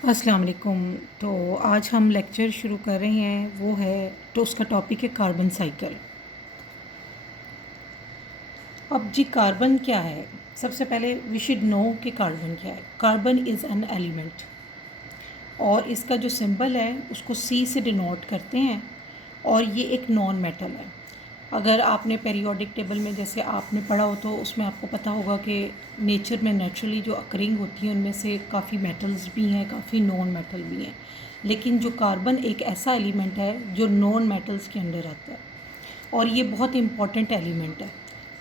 अस्सलाम वालेकुम। तो आज हम लेक्चर शुरू कर रहे हैं, वो है तो उसका टॉपिक है कार्बन साइकिल। अब जी कार्बन क्या है? सबसे पहले वी शुड नो कि कार्बन क्या है। कार्बन इज़ एन एलिमेंट और इसका जो सिंबल है उसको सी से डिनोट करते हैं और ये एक नॉन मेटल है। अगर आपने पेरियोडिक टेबल में जैसे आपने पढ़ा हो तो उसमें आपको पता होगा कि नेचर में नेचुरली जो अकरिंग होती हैं उनमें से काफ़ी मेटल्स भी हैं, काफ़ी नॉन मेटल भी हैं। लेकिन जो कार्बन एक ऐसा एलिमेंट है जो नॉन मेटल्स के अंडर आता है और ये बहुत इम्पॉर्टेंट एलिमेंट है।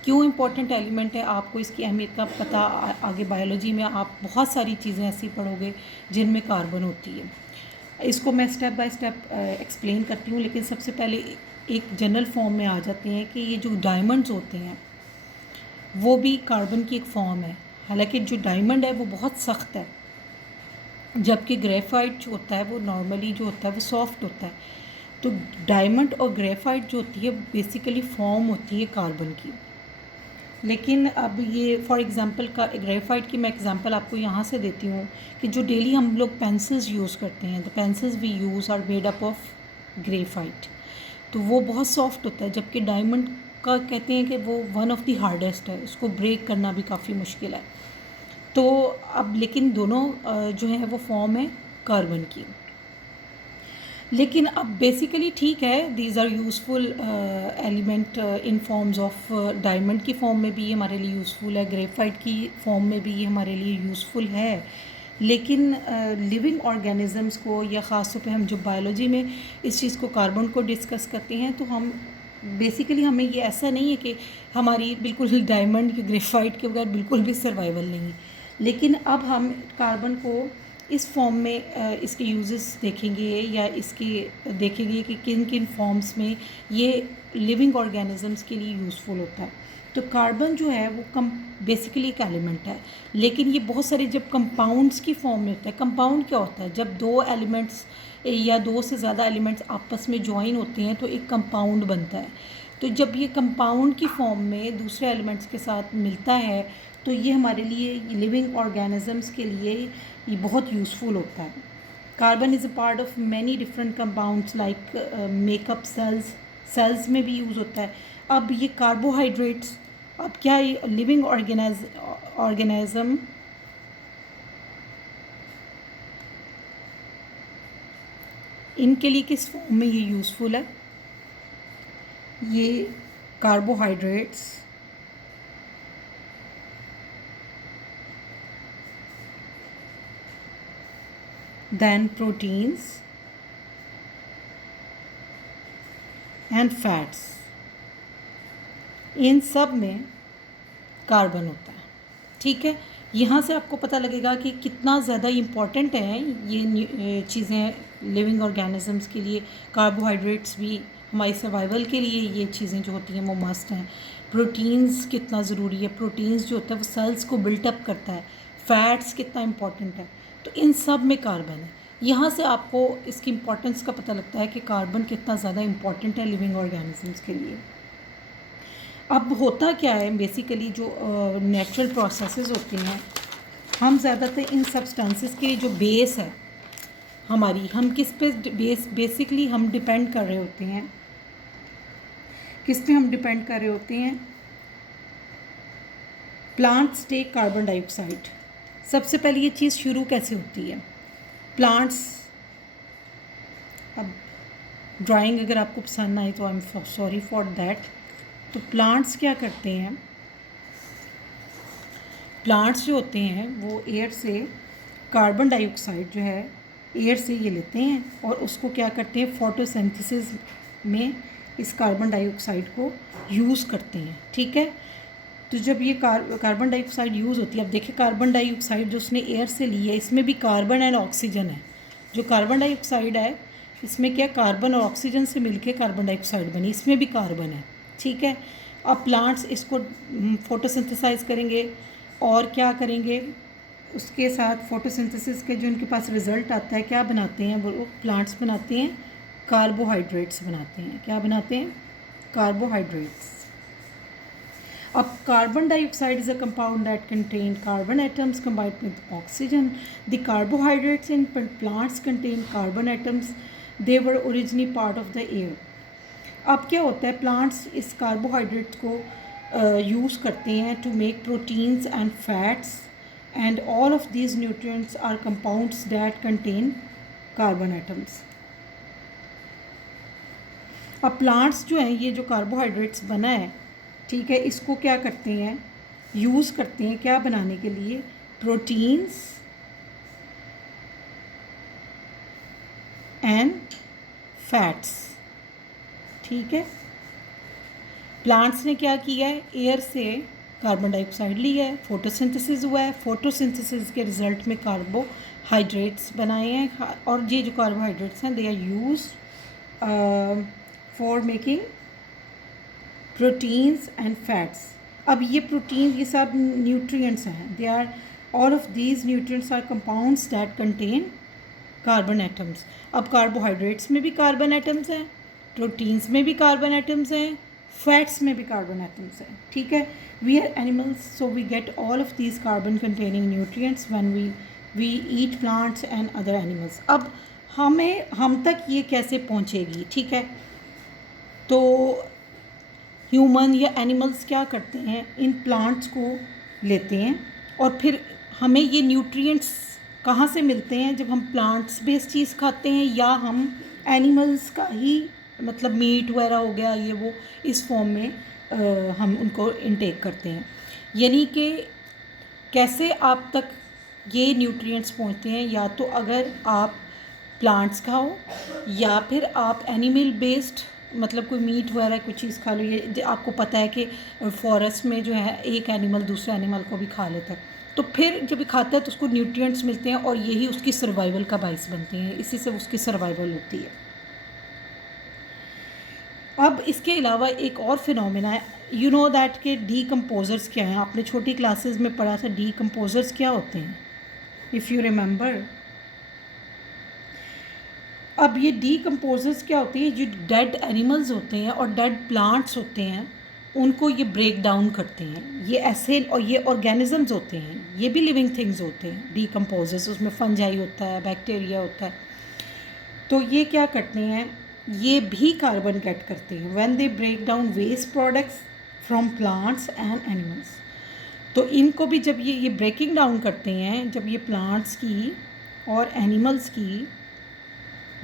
क्यों इम्पॉर्टेंट एलिमेंट है, आपको इसकी अहमियत का पता आगे बायोलॉजी में आप बहुत सारी चीज़ें ऐसी पढ़ोगे जिनमें कार्बन होती है। इसको मैं स्टेप बाय स्टेप एक्सप्लेन करती हूँ, लेकिन सबसे पहले एक जनरल फॉर्म में आ जाते हैं कि ये जो डायमंड्स होते हैं वो भी कार्बन की एक फॉर्म है। हालांकि जो डायमंड है वो बहुत सख्त है, जबकि ग्रेफाइट जो होता है वो नॉर्मली जो होता है वो सॉफ्ट होता है। तो डायमंड और ग्रेफाइट जो होती है बेसिकली फॉर्म होती है कार्बन की। लेकिन अब ये फॉर एग्ज़ाम्पल का ग्रेफाइट की मैं एग्ज़ाम्पल आपको यहाँ से देती हूँ कि जो डेली हम लोग पेंसिल्स यूज़ करते हैं, the pencils we use are made up of graphite. तो वो बहुत सॉफ्ट होता है, जबकि डायमंड का कहते हैं कि वो वन ऑफ द हार्डेस्ट है, उसको ब्रेक करना भी काफ़ी मुश्किल है। तो अब लेकिन दोनों जो है वो फॉर्म है कार्बन की। लेकिन अब बेसिकली ठीक है, these are useful element in forms of diamond की फॉर्म में भी ये हमारे लिए यूज़फुल है, ग्रेफाइट की फॉर्म में भी ये हमारे लिए यूज़फुल है। लेकिन लिविंग ऑर्गेनिजम्स को या ख़ास तौर पे हम जो बायोलॉजी में इस चीज़ को कार्बन को डिस्कस करते हैं तो हम बेसिकली हमें ये ऐसा नहीं है कि हमारी बिल्कुल डायमंड की ग्रेफाइट के बगैर बिल्कुल भी सर्वाइवल नहीं है। लेकिन अब हम कार्बन को इस फॉर्म में इसके यूजेस देखेंगे या इसके देखेंगे कि किन किन फॉर्म्स में ये लिविंग ऑर्गेनिजम्स के लिए यूज़फुल होता है। तो कार्बन जो है वो बेसिकली एक एलिमेंट है, लेकिन ये बहुत सारे जब कंपाउंड्स की फॉर्म में होता है। कंपाउंड क्या होता है? जब दो एलिमेंट्स या दो से ज़्यादा एलिमेंट्स आपस में ज्वाइन होते हैं तो एक कंपाउंड बनता है। तो जब ये कंपाउंड की फॉर्म में दूसरे एलिमेंट्स के साथ मिलता है तो ये हमारे लिए लिविंग ऑर्गेनिजम्स के लिए ये बहुत यूज़फुल होता है। Carbon is a part of many different compounds like makeup cells, cells में भी यूज़ होता है। अब ये कार्बोहाइड्रेट्स, अब क्या ये लिविंग ऑर्गेनिज्म इनके लिए किस फॉर्म में ये यूज़फुल है? ये carbohydrates then proteins and fats, इन सब में कार्बन होता है। ठीक है, यहाँ से आपको पता लगेगा कि कितना ज़्यादा इम्पॉर्टेंट है ये चीज़ें लिविंग ऑर्गेनिजम्स के लिए। कार्बोहाइड्रेट्स भी हमारी सर्वाइवल के लिए ये चीज़ें जो होती हैं वो मस्ट हैं। प्रोटीन्स कितना ज़रूरी है, प्रोटीन्स जो होता है वो सेल्स को बिल्टअप करता है। फैट्स कितना इम्पॉर्टेंट है, तो इन सब में कार्बन है। यहाँ से आपको इसकी इम्पोर्टेंस का पता लगता है कि कार्बन कितना ज़्यादा इम्पॉर्टेंट है लिविंग ऑर्गेनिजम्स के लिए। अब होता क्या है, बेसिकली जो नेचुरल प्रोसेसेस होते हैं, हम ज़्यादातर इन सब्सटेंसेस के जो बेस है हमारी, हम किस पे बेसिकली हम डिपेंड कर रहे होते हैं, किस पे हम डिपेंड कर रहे होते हैं? Plants take carbon dioxide. सबसे पहले ये चीज़ शुरू कैसे होती है? प्लांट्स, अब ड्राइंग अगर आपको पसंद ना आए तो I am sorry for that. तो प्लांट्स क्या करते हैं? प्लांट्स जो होते हैं वो एयर से कार्बन डाइऑक्साइड जो है एयर से ये लेते हैं और उसको क्या करते हैं, फोटोसिंथेसिस में इस कार्बन डाइऑक्साइड को यूज़ करते हैं। ठीक है, तो जब ये कार्बन डाइऑक्साइड यूज़ होती है, अब देखिए कार्बन डाइऑक्साइड जो उसने एयर से ली है इसमें भी कार्बन एंड ऑक्सीजन है। जो कार्बन डाइऑक्साइड है इसमें क्या, कार्बन और ऑक्सीजन से मिलके कार्बन डाइऑक्साइड बनी, इसमें भी कार्बन है। ठीक है, अब प्लांट्स इसको फोटोसिंथेसाइज करेंगे और क्या करेंगे, उसके साथ फोटोसिंथेसिस के जो उनके पास रिज़ल्ट आता है क्या बनाते हैं वो प्लांट्स बनाते हैं, कार्बोहाइड्रेट्स बनाते हैं। क्या बनाते हैं? कार्बोहाइड्रेट्स। अब carbon dioxide is a compound that contain carbon atoms combined with oxygen. The carbohydrates in plants contain carbon atoms. They were originally part of the air. अब क्या होता है, प्लांट्स इस कार्बोहाइड्रेट को यूज़ करते हैं to make proteins and fats, and all of these nutrients are compounds that contain carbon atoms. अब plants जो हैं, ये जो कार्बोहाइड्रेट्स बना है, ठीक है, इसको क्या करते हैं, यूज़ करते हैं क्या बनाने के लिए, प्रोटीन्स एंड फैट्स. ठीक है, प्लांट्स ने क्या किया है, एयर से कार्बन डाइऑक्साइड लिया है, फोटोसिंथेसिस हुआ है, फोटोसिंथेसिस के रिजल्ट में कार्बोहाइड्रेट्स बनाए हैं, और ये जो कार्बोहाइड्रेट्स हैं they are used for making proteins and fats. अब ये प्रोटीन, ये सब न्यूट्रिएंट्स हैं, they are all of these nutrients are compounds that contain carbon atoms. अब कार्बोहाइड्रेट्स में भी कार्बन एटम्स हैं, प्रोटीन्स में भी कार्बन एटम्स हैं, फैट्स में भी कार्बन एटम्स हैं. ठीक है, we are animals, so we get all of these carbon containing nutrients when we eat plants and other animals. अब हम तक ये कैसे पहुँचेगी, ठीक है, तो ह्यूमन या एनिमल्स क्या करते हैं, इन प्लांट्स को लेते हैं और फिर हमें ये न्यूट्रिएंट्स कहाँ से मिलते हैं, जब हम प्लांट्स बेस्ड चीज़ खाते हैं या हम एनिमल्स का ही, मतलब मीट वगैरह हो गया ये वो, इस फॉर्म में हम उनको इनटेक करते हैं. यानी कि कैसे आप तक ये न्यूट्रिएंट्स पहुँचते हैं, या तो अगर आप प्लांट्स खाओ या फिर आप एनिमल बेस्ड, मतलब कोई मीट वगैरह कोई चीज़ खा लो. ये आपको पता है कि फॉरेस्ट में जो है एक एनिमल दूसरे एनिमल को भी खा लेता है, तो फिर जब ये खाता है तो उसको न्यूट्रिएंट्स मिलते हैं और यही उसकी सर्वाइवल का बाइस बनते हैं, इसी से उसकी सर्वाइवल होती है. अब इसके अलावा एक और फिनोमेना है, यू नो दैट के डीकम्पोजर्स क्या हैं. आपने छोटी क्लासेस में पढ़ा था डीकम्पोजर्स क्या होते हैं, इफ़ यू रिमेंबर. अब ये डीकम्पोजर्स क्या होते हैं, जो डेड एनिमल्स होते हैं और डेड प्लांट्स होते हैं उनको ये ब्रेक डाउन करते हैं. ये ऐसे, और ये ऑर्गेनिजम्स होते हैं, ये भी लिविंग थिंग्स होते हैं डीकम्पोजर्स. उसमें फंजाई होता है, बैक्टीरिया होता है. तो ये क्या करते हैं, ये भी कार्बन गेट करते हैं when they break down waste products from plants and animals. तो इनको भी जब ये ब्रेकिंग डाउन करते हैं, जब ये प्लांट्स की और एनिमल्स की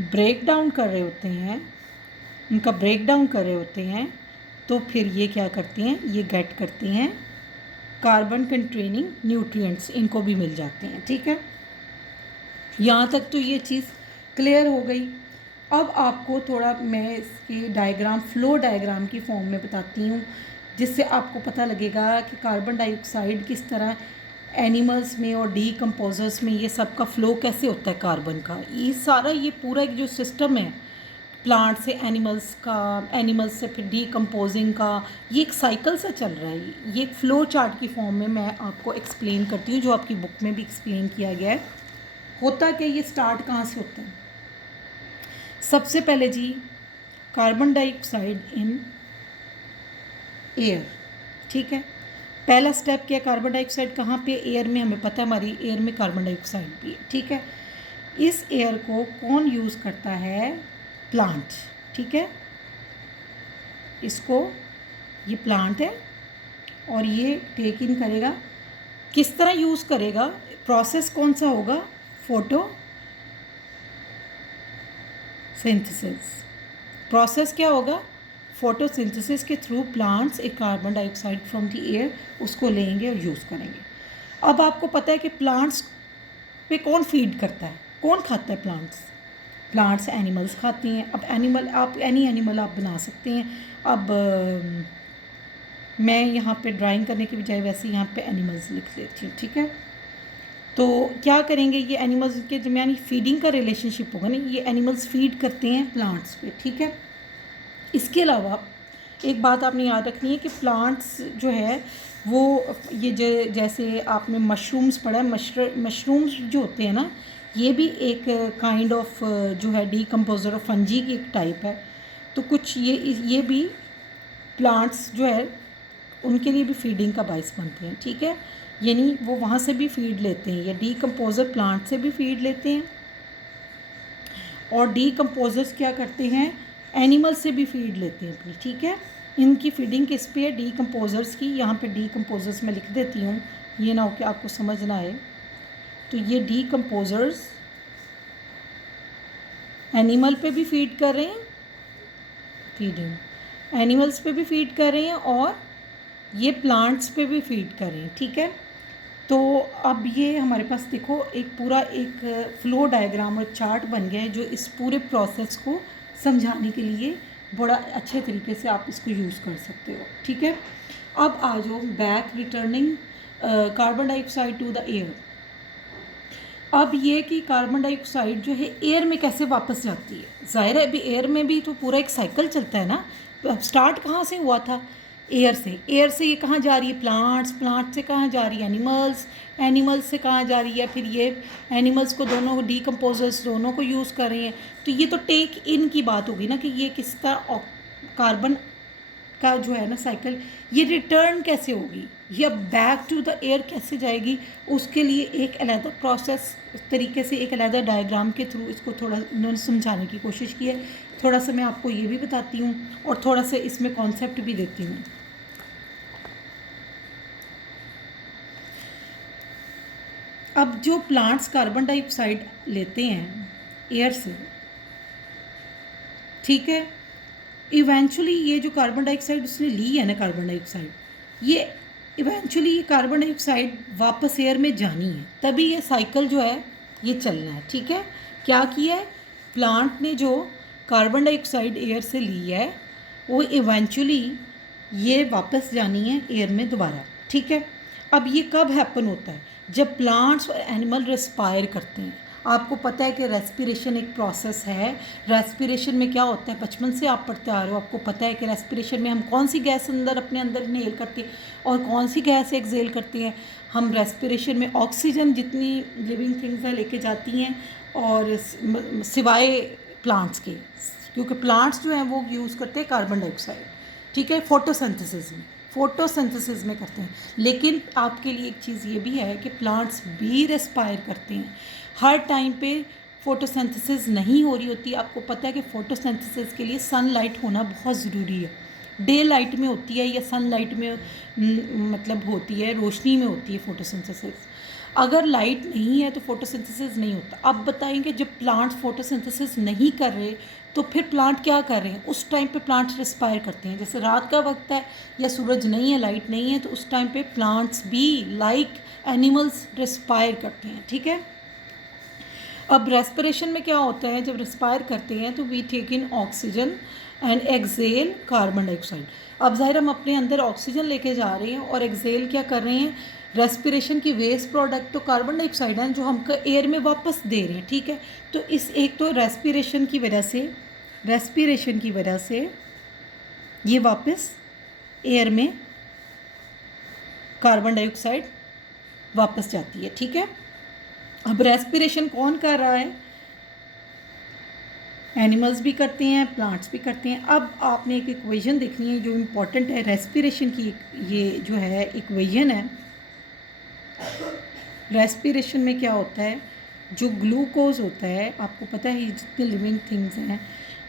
ब्रेक डाउन कर रहे होते हैं, उनका ब्रेक डाउन कर रहे होते हैं, तो फिर ये क्या करते हैं, ये गेट करते हैं कार्बन कंटेनिंग न्यूट्रिएंट्स, इनको भी मिल जाते हैं. ठीक है, यहाँ तक तो ये चीज़ क्लियर हो गई. अब आपको थोड़ा मैं इसकी डायग्राम, फ्लो डायग्राम की फॉर्म में बताती हूँ, जिससे आपको पता लगेगा कि कार्बन डाइऑक्साइड किस तरह एनिमल्स में और डीकम्पोजर्स में ये सब का फ़्लो कैसे होता है कार्बन का. ये सारा, ये पूरा एक जो सिस्टम है प्लांट से एनिमल्स का, एनिमल्स से फिर डीकम्पोजिंग का, ये एक साइकिल सा चल रहा है. ये एक फ़्लो चार्ट की फॉर्म में मैं आपको एक्सप्लेन करती हूँ, जो आपकी बुक में भी एक्सप्लेन किया गया है. होता क्या, ये स्टार्ट कहाँ से होता है. सबसे पहले जी, कार्बन डाइऑक्साइड इन एयर. ठीक है, पहला स्टेप क्या, कार्बन डाइऑक्साइड कहाँ पे, एयर में. हमें पता है हमारी एयर में कार्बन डाइऑक्साइड भी है. ठीक है, इस एयर को कौन यूज़ करता है, प्लांट. ठीक है, इसको, ये प्लांट है और ये टेक इन करेगा. किस तरह यूज़ करेगा, प्रोसेस कौन सा होगा, फोटो सिंथेसिस. प्रोसेस क्या होगा, फोटोसिंथेसिस के थ्रू प्लांट्स एक carbon dioxide from the air उसको लेंगे और यूज़ करेंगे. अब आपको पता है कि प्लांट्स पे कौन फीड करता है, कौन खाता है प्लांट्स. प्लांट्स एनिमल्स खाती हैं. अब एनिमल, आप एनी एनिमल आप बना सकते हैं. अब मैं यहाँ पे ड्राइंग करने के बजाय वैसे यहाँ पे एनिमल्स लिख लेती हूँ. ठीक है, तो क्या करेंगे, ये एनिमल्स के दरमियान फीडिंग का रिलेशनशिप होगा ना, ये एनिमल्स फीड करते हैं प्लांट्स पे. ठीक है, इसके अलावा एक बात आपने याद रखनी है कि प्लांट्स जो है वो, ये जैसे आपने मशरूम्स पढ़ा है, मशरूम्स जो होते हैं ना, ये भी एक काइंड ऑफ जो है डीकम्पोजर ऑफ फंजी की एक टाइप है. तो कुछ ये भी प्लांट्स जो है उनके लिए भी फीडिंग का बाइस बनते हैं, ठीक है। यानी वो वहाँ से भी फीड लेते हैं, या डीकम्पोज़र प्लांट से भी फीड लेते हैं, और डीकम्पोज़र्स क्या करते हैं, एनिमल से भी फीड लेते हैं अपनी, ठीक है। इनकी फीडिंग किस पे है, डीकम्पोज़र्स की। यहाँ पे डीकम्पोज़र्स मैं लिख देती हूँ, ये ना हो कि आपको समझ ना आए। तो ये डीकम्पोज़र्स एनिमल पे भी फीड कर रहे हैं, फीडिंग एनिमल्स पे भी फीड कर रहे हैं, और ये प्लांट्स पे भी फीड कर रहे हैं, ठीक है। तो अब ये हमारे पास देखो एक पूरा एक फ्लो डायग्राम और चार्ट बन गया है, जो इस पूरे प्रोसेस को समझाने के लिए बड़ा अच्छे तरीके से आप इसको यूज़ कर सकते हो, ठीक है। अब आ जाओ back, returning carbon dioxide to the air. अब ये कि कार्बन डाइऑक्साइड जो है एयर में कैसे वापस जाती है, ज़ाहिर है अभी एयर में भी तो पूरा एक साइकिल चलता है ना। तो अब स्टार्ट कहाँ से हुआ था, एयर से। एयर से ये कहाँ जा रही है, प्लांट्स, प्लांट से कहाँ जा रही है, एनिमल्स, एनिमल्स से कहाँ जा रही है, फिर ये एनिमल्स को दोनों डीकम्पोजर्स दोनों को यूज़ कर रहे हैं। तो ये तो टेक इन की बात होगी ना, कि ये किसका कार्बन का जो है ना साइकिल, ये रिटर्न कैसे होगी, या बैक टू द एयर कैसे जाएगी, उसके लिए एक अलग प्रोसेस तरीके से, एक अलग डायग्राम के थ्रू इसको थोड़ा उन्होंने समझाने की कोशिश की है। थोड़ा सा मैं आपको ये भी बताती हूँ, और थोड़ा सा इसमें कॉन्सेप्ट भी देती हूँ। अब जो प्लांट्स कार्बन डाइऑक्साइड लेते हैं एयर से, ठीक है, इवेंचुअली ये जो कार्बन डाइऑक्साइड उसने ली है ना, कार्बन डाइऑक्साइड, ये इवेंचुअली कार्बन डाइऑक्साइड वापस एयर में जानी है, तभी ये साइकिल जो है ये चलना है, ठीक है। क्या किया है, प्लांट ने जो कार्बन डाइऑक्साइड एयर से ली है, वो इवेंचुअली ये वापस जानी है एयर में दोबारा, ठीक है। अब ये कब हैपन होता है, जब प्लांट्स और एनिमल रेस्पायर करते हैं। आपको पता है कि रेस्पिरेशन एक प्रोसेस है। रेस्पिरेशन में क्या होता है, बचपन से आप पढ़ते आ रहे हो, आपको पता है कि रेस्पिरेशन में हम कौन सी गैस अपने अंदर इनहेल करते हैं और कौन सी गैस एक्सहेल करते हैं। हम रेस्पिरेशन में ऑक्सीजन जितनी लिविंग थिंग्स हैं लेके जाती हैं, और सिवाय प्लांट्स के, क्योंकि प्लांट्स जो हैं वो यूज़ करते हैं कार्बन डाइऑक्साइड, ठीक है, फोटोसिंथेसिस में करते हैं। लेकिन आपके लिए एक चीज़ ये भी है कि प्लांट्स भी रेस्पायर करते हैं। हर टाइम पे फोटोसिंथेसिस नहीं हो रही होती। आपको पता है कि फोटोसिंथेसिस के लिए सनलाइट होना बहुत ज़रूरी है। डे लाइट में होती है या सनलाइट में मतलब होती है, रोशनी में होती है फोटोसिंथेसिस। अगर लाइट नहीं है तो फोटोसिंथेसिस नहीं होता। अब बताएंगे जब प्लांट्स फोटोसिंथेसिस नहीं कर रहे तो फिर प्लांट क्या कर रहे हैं, उस टाइम पे प्लांट्स रेस्पायर करते हैं। जैसे रात का वक्त है या सूरज नहीं है, लाइट नहीं है, तो उस टाइम पे प्लांट्स भी लाइक एनिमल्स रेस्पायर करते हैं, ठीक है। अब रेस्पिरेशन में क्या होता है, जब रेस्पायर करते हैं तो we take in oxygen and exhale carbon dioxide. अब ज़ाहिर हम अपने अंदर ऑक्सीजन लेके जा रहे हैं और एक्सेल क्या कर रहे हैं, रेस्पिरेशन की वेस्ट प्रोडक्ट तो कार्बन डाइऑक्साइड है जो हम एयर में वापस दे रहे हैं, ठीक है। तो इस एक तो रेस्पिरेशन की वजह से ये वापस एयर में कार्बन डाइऑक्साइड वापस जाती है, ठीक है। अब रेस्पिरेशन कौन कर रहा है, एनिमल्स भी करते हैं, प्लांट्स भी करते हैं। अब आपने एक इक्वेशन देखनी है जो इम्पॉर्टेंट है रेस्पिरेशन की। ये जो है इक्वेशन है, रेस्पिरेशन में क्या होता है, जो ग्लूकोज होता है, आपको पता है जितने लिविंग थिंग्स हैं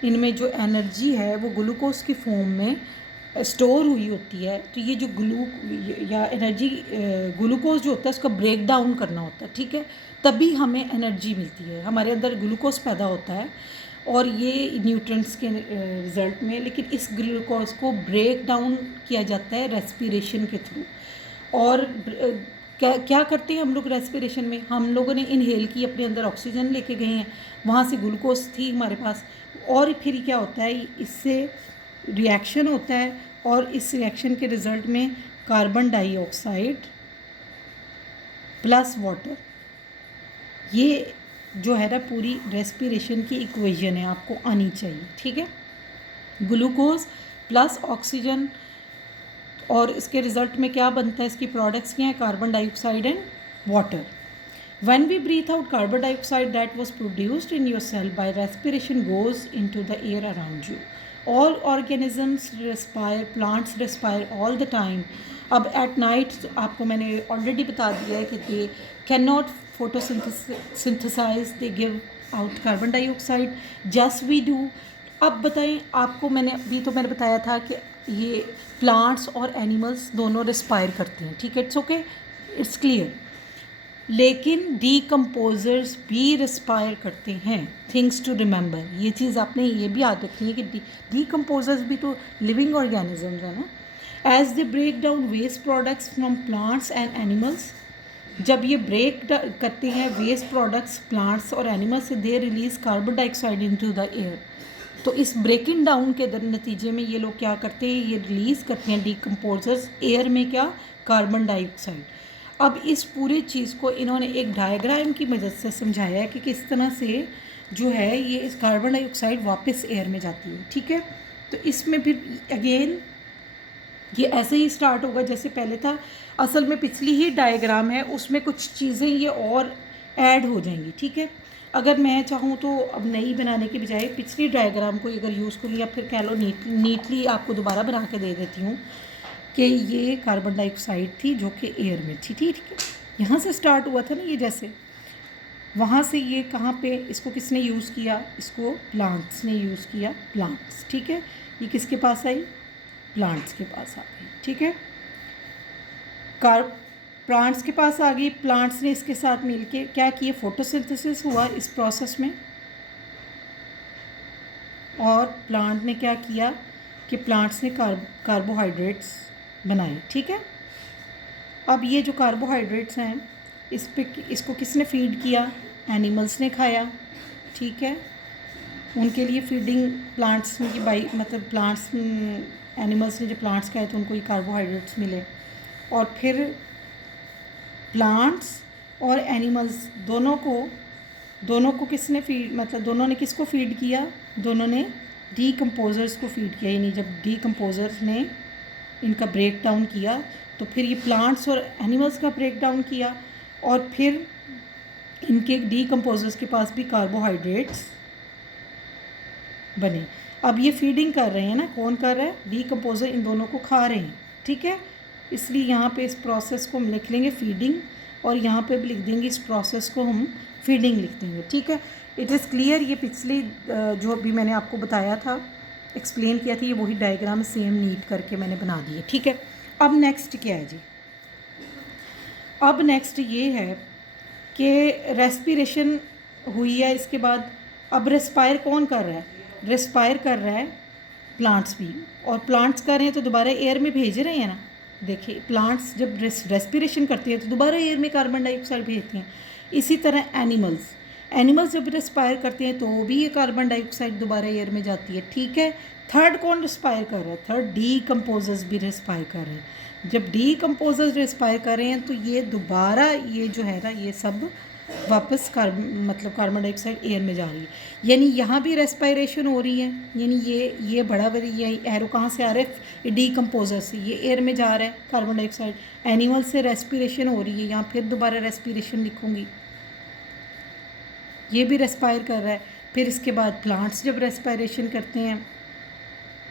इनमें जो एनर्जी है वो ग्लूकोज की फॉर्म में स्टोर हुई होती है। तो ये जो या एनर्जी ग्लूकोज जो होता है उसका ब्रेक डाउन करना होता है, ठीक है, तभी हमें एनर्जी मिलती है। हमारे अंदर ग्लूकोज पैदा होता है और ये न्यूट्रिएंट्स के रिज़ल्ट में, लेकिन इस ग्लूकोज को ब्रेक डाउन किया जाता है रेस्पिरेशन के थ्रू। और क्या करते हैं हम लोग रेस्पिरेशन में, हम लोगों ने इनहेल की, अपने अंदर ऑक्सीजन लेके गए हैं, वहाँ से ग्लूकोज थी हमारे पास, और फिर क्या होता है, इससे रिएक्शन होता है और इस रिएक्शन के रिज़ल्ट में कार्बन डाइऑक्साइड प्लस वाटर, ये जो है ना पूरी रेस्पिरेशन की इक्वेशन है, आपको आनी चाहिए, ठीक है। ग्लूकोज प्लस ऑक्सीजन, और इसके रिज़ल्ट में क्या बनता है, इसकी प्रोडक्ट्स क्या हैं, carbon dioxide and water. When we breathe out carbon dioxide that was produced in your cell by respiration goes into the air around you. All organisms respire, plants respire all the time. अब at night आपको मैंने already बता दिया है कि they can not photosynthesise, they give out carbon dioxide, just we do. अब बताएं आपको, मैंने अभी तो मैंने बताया था कि ये प्लांट्स और एनिमल्स दोनों रेस्पायर करते हैं, ठीक है, इट्स ओके, इट्स क्लियर। लेकिन डीकम्पोजर्स भी रेस्पायर करते हैं, थिंग्स टू रिमेंबर, ये चीज़ आपने ये भी याद रखनी है कि डीकम्पोजर्स भी तो लिविंग ऑर्गेनिजम्स है ना। As they break down waste products from plants and animals, जब ये ब्रेक करते हैं वेस्ट प्रोडक्ट्स प्लांट्स और एनिमल्स से, they release carbon dioxide into the air. तो इस ब्रेकिंग डाउन के नतीजे में ये लोग क्या करते हैं, ये रिलीज़ करते हैं डीकम्पोजर्स एयर में क्या, कार्बन डाइऑक्साइड। अब इस पूरी चीज़ को इन्होंने एक डायग्राम की मदद से समझाया है कि किस तरह से जो है ये इस कार्बन डाइऑक्साइड वापस एयर में जाती है, ठीक है। तो इसमें फिर अगेन ये ऐसे ही स्टार्ट होगा जैसे पहले था। असल में पिछली ही डायग्राम है, उसमें कुछ चीज़ें ये और ऐड हो जाएंगी, ठीक है। अगर मैं चाहूँ तो अब नई बनाने के बजाय पिछली डायग्राम को अगर यूज़ करूँ या फिर कह लो नीटली आपको दोबारा बना के दे देती हूँ कि ये कार्बन डाइऑक्साइड थी जो कि एयर में थी, ठीक है। यहाँ से स्टार्ट हुआ था ना ये, जैसे वहाँ से ये कहाँ पे इसको किसने यूज़ किया, इसको प्लांट्स ने यूज़ किया, प्लांट्स, ठीक है। ये किसके पास आई, प्लांट्स के पास आ गई, ठीक है। प्लांट्स के पास आ गई, प्लांट्स ने इसके साथ मिलके क्या किए, फोटोसिंथेसिस हुआ इस प्रोसेस में। और प्लांट ने क्या किया कि प्लांट्स ने कार्बोहाइड्रेट्स बनाए, ठीक है। अब ये जो कार्बोहाइड्रेट्स हैं इस पे इसको किसने फीड किया, एनिमल्स ने खाया, ठीक है। उनके लिए फीडिंग प्लांट्स की बाई मतलब प्लांट्स एनिमल्स ने जो प्लांट्स खाए तो उनको ये कार्बोहाइड्रेट्स मिले। और फिर प्लांट्स और एनिमल्स दोनों को किसने फीड मतलब दोनों ने किसको फीड किया, दोनों ने डीकम्पोजर्स को फीड किया। यानी जब डीकम्पोजर्स ने इनका ब्रेक डाउन किया तो फिर ये प्लांट्स और एनिमल्स का ब्रेक डाउन किया और फिर इनके डीकम्पोजर्स के पास भी कार्बोहाइड्रेट्स बने। अब ये फीडिंग कर रहे हैं ना, कौन कर रहा है, डीकम्पोजर इन दोनों को खा रहे हैं, ठीक है। इसलिए यहाँ पे इस प्रोसेस को हम लिख लेंगे फीडिंग और यहाँ पे भी लिख देंगे इस प्रोसेस को हम फीडिंग लिख देंगे, ठीक है। It is clear. ये पिछली जो अभी मैंने आपको बताया था, एक्सप्लेन किया था, ये वही डायग्राम सेम नीट करके मैंने बना दिए, ठीक है। अब नेक्स्ट क्या है जी, अब नेक्स्ट ये है कि रेस्पिरेशन हुई है, इसके बाद अब रेस्पायर कौन कर रहा है, रेस्पायर कर रहा है प्लांट्स भी। और प्लांट्स कर रहे हैं तो दोबारा एयर में भेज रहे हैं ना। देखिए प्लांट्स जब रेस्पिरेशन करती है तो दोबारा एयर में कार्बन डाइऑक्साइड भेजती हैं। इसी तरह एनिमल्स जब रेस्पायर करते हैं तो भी ये कार्बन डाइऑक्साइड दोबारा एयर में जाती है, ठीक है। थर्ड कौन रेस्पायर कर रहा है, थर्ड डीकम्पोजर्स भी रेस्पायर कर रहे हैं। जब डीकम्पोजर्स रेस्पायर कर रहे हैं तो ये दोबारा ये जो है ना ये सब वापस कार्बन डाइऑक्साइड एयर में जा रही है। यानी यहाँ भी रेस्पायरेशन हो रही है, यानी ये बड़ा वाली ये एरो कहाँ से आ रहा है, ये डीकम्पोजर से, ये एयर में जा रहा है कार्बन डाइऑक्साइड। एनिमल से रेस्पिरेशन हो रही है, यहाँ फिर दोबारा रेस्पिरेशन लिखूँगी, ये भी रेस्पायर कर रहा है। फिर इसके बाद प्लांट्स जब रेस्पायरेशन करते हैं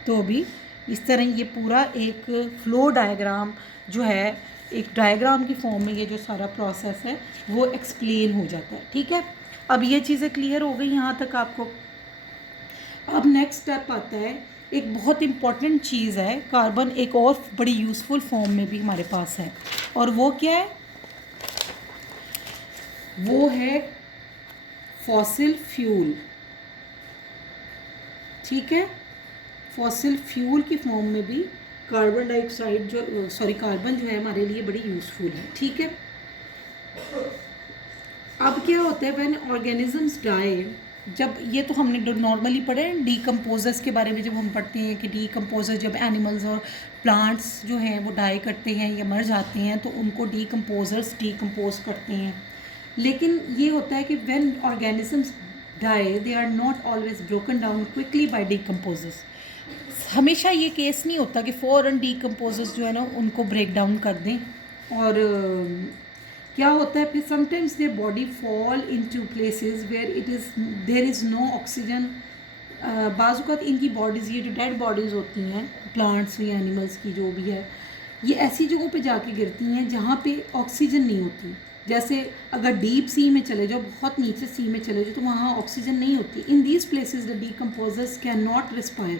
तो भी इस तरह ये पूरा एक फ्लो डायग्राम जो है, एक डायग्राम की फॉर्म में ये जो सारा प्रोसेस है वो एक्सप्लेन हो जाता है, ठीक है। अब ये चीज़ें क्लियर हो गई यहाँ तक आपको। अब नेक्स्ट स्टेप आता है, एक बहुत इम्पॉर्टेंट चीज़ है, कार्बन एक और बड़ी यूज़फुल फॉर्म में भी हमारे पास है, और वो क्या है, वो है फॉसिल फ्यूल, ठीक है। फॉसिल फ्यूल की फॉर्म में भी कार्बन डाइऑक्साइड कार्बन जो है हमारे लिए बड़ी यूज़फुल है, ठीक है। अब क्या होता है व्हेन ऑर्गेनिजम्स डाई, जब ये तो हमने नॉर्मली पढ़े डीकम्पोजर्स के बारे में, जब हम पढ़ते हैं कि डीकम्पोजर जब एनिमल्स और प्लांट्स जो हैं वो डाई करते हैं या मर जाते हैं तो उनको डीकम्पोजर्स डीकम्पोज करते हैं। लेकिन ये होता है कि when organisms die they are not always broken down quickly by decomposers. हमेशा ये केस नहीं होता कि फ़ौरन डीकम्पोजर्स जो है ना उनको ब्रेक डाउन कर दें। और क्या होता है फिर, sometimes their body fall into places where there is no oxygen बाज़ इनकी बॉडीज़, ये जो डेड बॉडीज़ होती हैं प्लांट्स या एनिमल्स की जो भी है, ये ऐसी जगहों पे जाके गिरती हैं जहाँ पे ऑक्सीजन नहीं होती। जैसे अगर डीप सी में चले जाओ, बहुत नीचे सी में चले जाओ, तो वहाँ ऑक्सीजन नहीं होती। In these places the decomposers can not respire.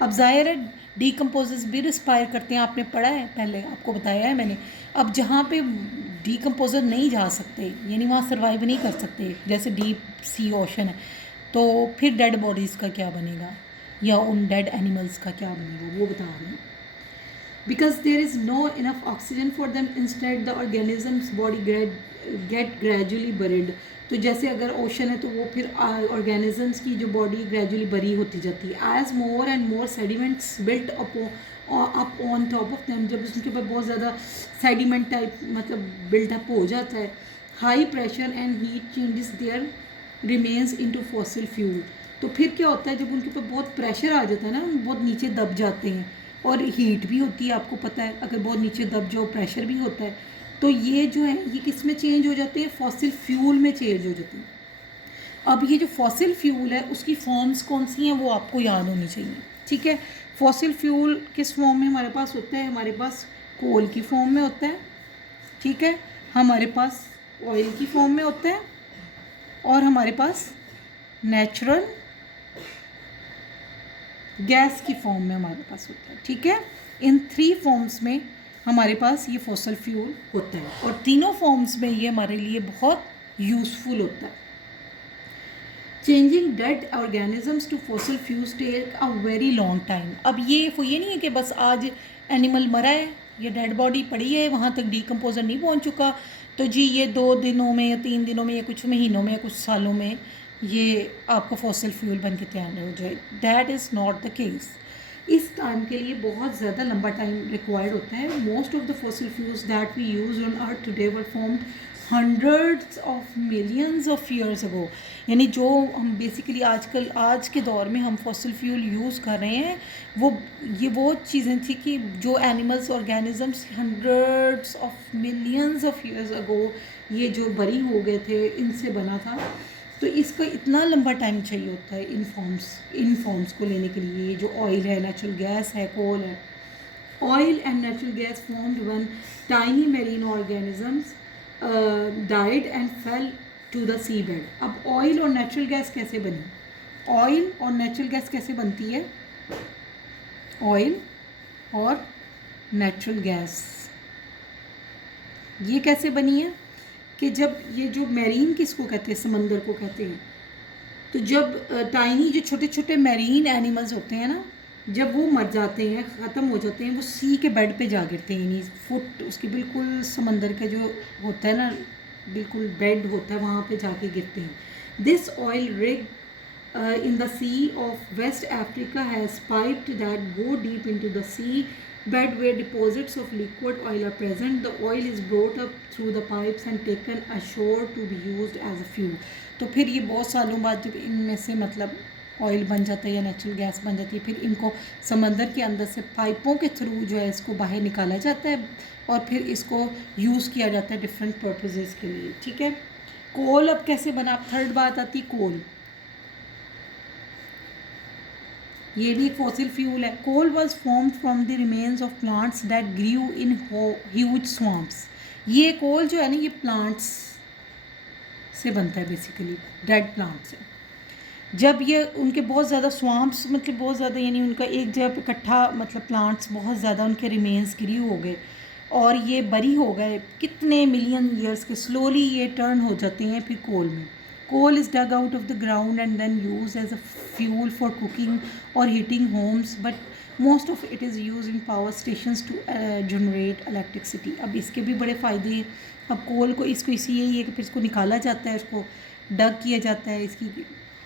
अब ज़ाहिर है डीकम्पोजर्स भी रिस्पायर करते हैं, आपने पढ़ा है, पहले आपको बताया है मैंने। अब जहाँ पे डीकम्पोजर नहीं जा सकते, यानी वहाँ सर्वाइव नहीं कर सकते, जैसे डीप सी ओशन है, तो फिर डेड बॉडीज़ का क्या बनेगा या उन डेड एनिमल्स का क्या बनेगा, वो बता रहे हैं। Because there is no enough oxygen for them, instead the organism's body get gradually buried. तो जैसे अगर ओशन है तो वो फिर ऑर्गेनिजम्स की जो बॉडी ग्रेजुअली बरी होती जाती है। As more and more sediments built up on top of them, जब उसके ऊपर बहुत ज़्यादा सेडिमेंट टाइप मतलब बिल्डअप हो जाता है, high pressure and heat changes their remains into fossil fuel. तो फिर क्या होता है, जब उनके ऊपर बहुत प्रेशर आ जाता है ना, बहुत नीचे दब जाते हैं, और हीट भी होती है, आपको पता है, अगर बहुत नीचे दब जाओ प्रेशर भी होता है, तो ये जो है ये किस में चेंज हो जाते हैं, फॉसिल फ्यूल में चेंज हो जाते हैं। अब ये जो फॉसिल फ्यूल है उसकी फॉर्म्स कौन सी हैं वो आपको याद होनी चाहिए, ठीक है। फॉसिल फ्यूल किस फॉर्म में हमारे पास होता है, हमारे पास कोल की फॉर्म में होता है, ठीक है, हमारे पास ऑयल की फॉर्म में होता है, और हमारे पास नेचुरल गैस की फॉर्म में हमारे पास होता है, ठीक है। इन 3 फॉर्म्स में हमारे पास ये फॉसिल फ्यूल होता है, और तीनों फॉर्म्स में ये हमारे लिए बहुत यूज़फुल होता है। Changing dead organisms to fossil fuels take a very long time. अब ये नहीं है कि बस आज एनिमल मरा है या डेड बॉडी पड़ी है, वहाँ तक डीकम्पोजर नहीं पहुँच चुका, तो जी ये 2 दिनों में या 3 दिनों में या कुछ महीनों में या कुछ सालों में ये आपका फॉसिल फ्यूल बन के तैयार हो जाए। That is not the case. इस टाइम के लिए बहुत ज़्यादा लंबा टाइम रिक्वायर्ड होता है। Most of the fossil fuels that we use on earth today were formed hundreds of millions of years ago. यानी जो हम बेसिकली आजकल आज के दौर में हम फॉसिल फ्यूल यूज़ कर रहे हैं, वो चीज़ें थी कि जो animals organisms hundreds of millions of years अगो ये जो बरी हो गए थे, इनसे बना था। तो इसका इतना लंबा टाइम चाहिए होता है इन फॉर्म्स को लेने के लिए। जो ऑयल है, नेचुरल गैस है, कोल है। Oil and natural gas formed when tiny marine organisms died and fell to the sea bed. अब ऑयल और नेचुरल गैस कैसे बनी, ऑयल और नेचुरल गैस कैसे बनती है, ऑयल और नेचुरल गैस ये कैसे बनी है कि जब ये जो मैरीन किसको कहते हैं, समंदर को कहते हैं, तो जब टाइनी जो छोटे छोटे मैरीन एनिमल्स होते हैं ना, जब वो मर जाते हैं, ख़त्म हो जाते हैं, वो सी के बेड पे जा गिरते हैं, यानी फुट उसकी बिल्कुल समंदर का जो होता है ना, बिल्कुल बेड होता है, वहाँ पे जाके गिरते हैं। This oil rig in the sea of West Africa has piped that go deep into the sea bed where deposits of liquid oil are present. The oil is brought up through the pipes and taken ashore to be used as a fuel. तो फिर ये बहुत सालों बाद जब इनमें से मतलब ऑयल बन जाता है या नेचुरल गैस बन जाती है, फिर इनको समंदर के अंदर से पाइपों के थ्रू जो है इसको बाहर निकाला जाता है और फिर इसको यूज़ किया जाता है डिफरेंट पर्पसेस के लिए, ठीक है। कोल अब कैसे बना, अब थर्ड बात आती कोल। ये भी एक फॉसिल फ्यूल है। Coal was formed from the remains of plants that grew in huge swamps. ये कोल जो है ना, ये प्लांट्स से बनता है, बेसिकली डेड प्लांट से। जब ये उनके बहुत ज़्यादा स्वाम्प्स, मतलब बहुत ज़्यादा, यानी उनका एक जगह पे इकट्ठा, मतलब प्लांट्स बहुत ज़्यादा उनके रिमेन्स ग्रीव हो गए और ये बरी हो गए कितने मिलियन ईयर्स के, स्लोली ये टर्न हो जाते हैं फिर कोल में। Coal is dug out of the ground and then used as a fuel for cooking or heating homes, but most of it is used in power stations to generate electricity. अब इसके भी बड़े फ़ायदे हैं। अब कोल को इसको इसी यही है कि फिर इसको निकाला जाता है, इसको डग किया जाता है इसकी,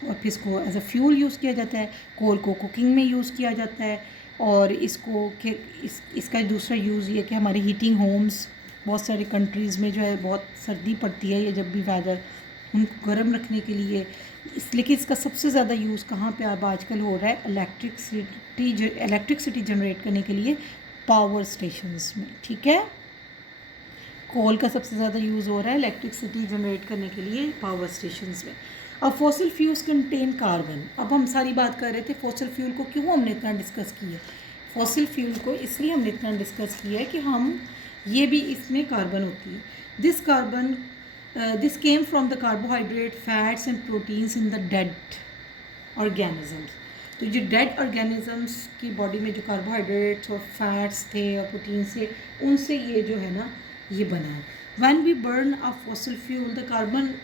और फिर इसको एज अ फ्यूल यूज़ किया जाता है। कोल को कुकिंग में यूज़ किया जाता है, और इसको इसका दूसरा यूज़ ये कि हमारे हीटिंग होम्स, बहुत सारी कंट्रीज़ में जो है बहुत सर्दी पड़ती है, या जब भी वेदर उनको गर्म रखने के लिए, लेकिन इसका सबसे ज़्यादा यूज़ कहाँ पे अब आजकल हो रहा है, इलेक्ट्रिसिटी जनरेट करने के लिए पावर स्टेशंस में, ठीक है। कोल का सबसे ज़्यादा यूज़ हो रहा है इलेक्ट्रिसिटी जनरेट करने के लिए पावर स्टेशंस में। अब फॉसिल फ्यूल्स कंटेन कार्बन। अब हम सारी बात कर रहे थे फॉसिल फ्यूल को क्यों हमने इतना डिस्कस किया। फॉसिल फ्यूल को इसलिए हमने इतना डिस्कस किया है कि हम ये भी इसमें कार्बन होती है। This came from the carbohydrate fats and proteins in the dead organisms. तो जो डेड ऑर्गेनिजम्स की बॉडी में जो कार्बोहाइड्रेट्स और फैट्स थे और प्रोटीन्स थे उनसे ये जो है ना ये बना है। When we burn a fossil fuel the carbon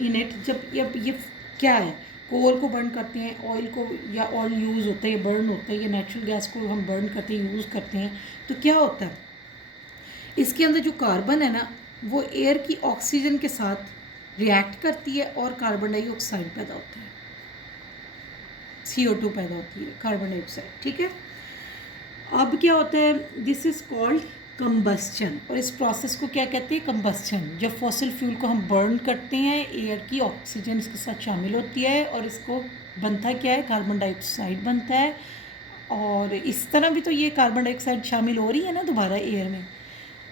in it, जब ये क्या है, कोल को बर्न करते हैं, ऑयल को या ऑयल यूज़ होता है, बर्न होता है, या नेचुरल गैस को हम बर्न करते हैं, यूज़ करते हैं, तो क्या होता है इसके अंदर जो कार्बन है ना वो एयर की ऑक्सीजन के साथ रिएक्ट करती है और कार्बन डाइऑक्साइड पैदा होता है, CO2 पैदा होती है, कार्बन डाइऑक्साइड। ठीक है, अब क्या होता है, दिस इज़ कॉल्ड कंबस्चन, और इस प्रोसेस को क्या कहते हैं, कंबस्चन। जब फॉसिल फ्यूल को हम बर्न करते हैं एयर की ऑक्सीजन इसके साथ शामिल होती है और इसको बनता क्या है, कार्बन डाइऑक्साइड बनता है। और इस तरह भी तो ये कार्बन डाइऑक्साइड शामिल हो रही है ना दोबारा एयर में।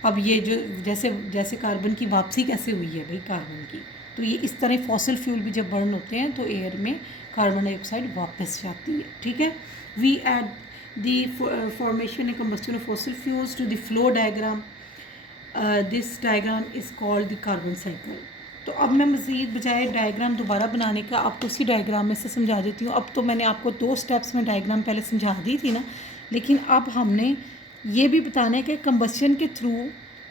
अब ये जो जैसे जैसे कार्बन की वापसी कैसे हुई है भाई कार्बन की, तो ये इस तरह फॉसिल फ्यूल भी जब बर्न होते हैं तो एयर में कार्बन डाइऑक्साइड वापस जाती है। ठीक है, we add the formation and combustion of fossil fuels to the flow diagram. This diagram is called the carbon cycle. तो अब मैं मज़ीद बजाय डायग्राम दोबारा बनाने का आपको उसी डायग्राम में से समझा देती हूँ। अब तो मैंने आपको 2 स्टेप्स में डायग्राम पहले समझा दी थी ना, लेकिन अब हमने ये भी बताना है कि कंबस्शन के थ्रू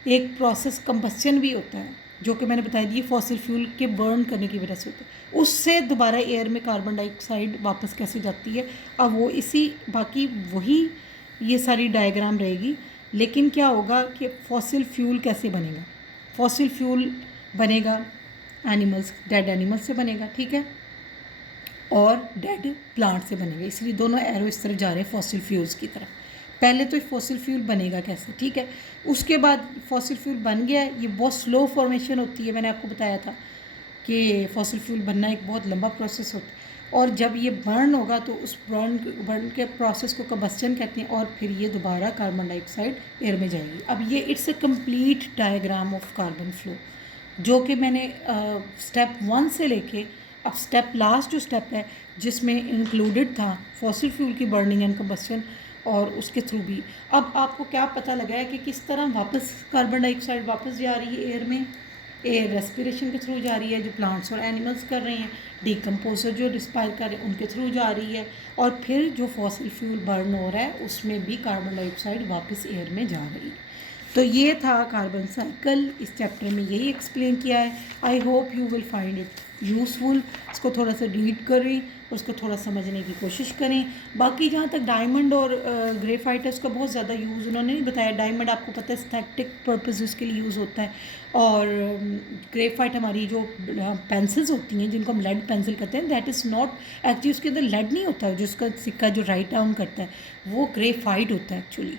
एक प्रोसेस कंबस्शन भी होता है जो कि मैंने बताया दी फॉसिल फ्यूल के बर्न करने की वजह से होता है, उससे दोबारा एयर में कार्बन डाइऑक्साइड वापस कैसे जाती है। अब वो इसी बाकी वही ये सारी डायग्राम रहेगी, लेकिन क्या होगा कि फॉसिल फ्यूल कैसे बनेगा, फॉसिल फ्यूल बनेगा एनिमल्स, डेड एनिमल्स से बनेगा। ठीक है, और डेड प्लांट से बनेगा, इसलिए दोनों एरो इस तरफ जा रहे हैं फॉसिल फ्यूल्स की तरफ। पहले तो फॉसिल फ्यूल बनेगा कैसे, ठीक है, उसके बाद फॉसिल फ्यूल बन गया, ये बहुत स्लो फॉर्मेशन होती है, मैंने आपको बताया था कि फॉसिल फ्यूल बनना एक बहुत लंबा प्रोसेस होता है। और जब ये बर्न होगा तो उस बर्न के प्रोसेस को कंबस्चन कहते हैं, और फिर ये दोबारा कार्बन डाइऑक्साइड एयर में जाएगी। अब ये it's a complete diagram of carbon flow जो कि मैंने स्टेप 1 से लेके अब स्टेप लास्ट जो स्टेप है जिसमें इंक्लूडेड था फॉसिल फ्यूल की बर्निंग एंड कंबस्चन और उसके थ्रू भी। अब आपको क्या पता लगा है कि किस तरह वापस कार्बन डाइऑक्साइड वापस जा रही है एयर में, एयर रेस्पिरेशन के थ्रू जा रही है जो प्लांट्स और एनिमल्स कर रहे हैं, डिकम्पोजर जो रिस्पायर कर रहे हैं उनके थ्रू जा रही है, और फिर जो फॉसिल फ्यूल बर्न हो रहा है उसमें भी कार्बन डाइऑक्साइड वापस एयर में जा रही है। तो ये था कार्बन साइकिल, इस चैप्टर में यही एक्सप्लेन किया है। I hope you will find it useful. इसको थोड़ा सा रीड करें, उसको थोड़ा समझने की कोशिश करें। बाकी जहाँ तक डायमंड और ग्रेफाइट है उसका बहुत ज़्यादा यूज़ उन्होंने नहीं बताया। डायमंड आपको पता है एस्थेटिक पर्पसेस के लिए यूज़ होता है, और ग्रेफाइट हमारी जो पेंसिल्स होती हैं जिनको हम लेड पेंसिल कहते हैं, दैट इज़ नॉट एक्चुअली, उसके अंदर लेड नहीं होता है, जो उसका सिक्का जो राइट डाउन करता है वो ग्रेफाइट होता है एक्चुअली,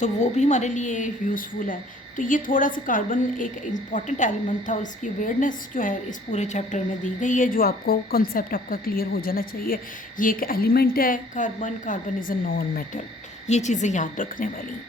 तो वो भी हमारे लिए यूज़फुल है। तो ये थोड़ा सा कार्बन एक इम्पॉर्टेंट एलिमेंट था और इसकी अवेयरनेस जो है इस पूरे चैप्टर में दी गई है, जो आपको कॉन्सेप्ट आपका क्लियर हो जाना चाहिए। ये एक एलिमेंट है carbon, carbon is a non metal, ये चीज़ें याद रखने वाली हैं।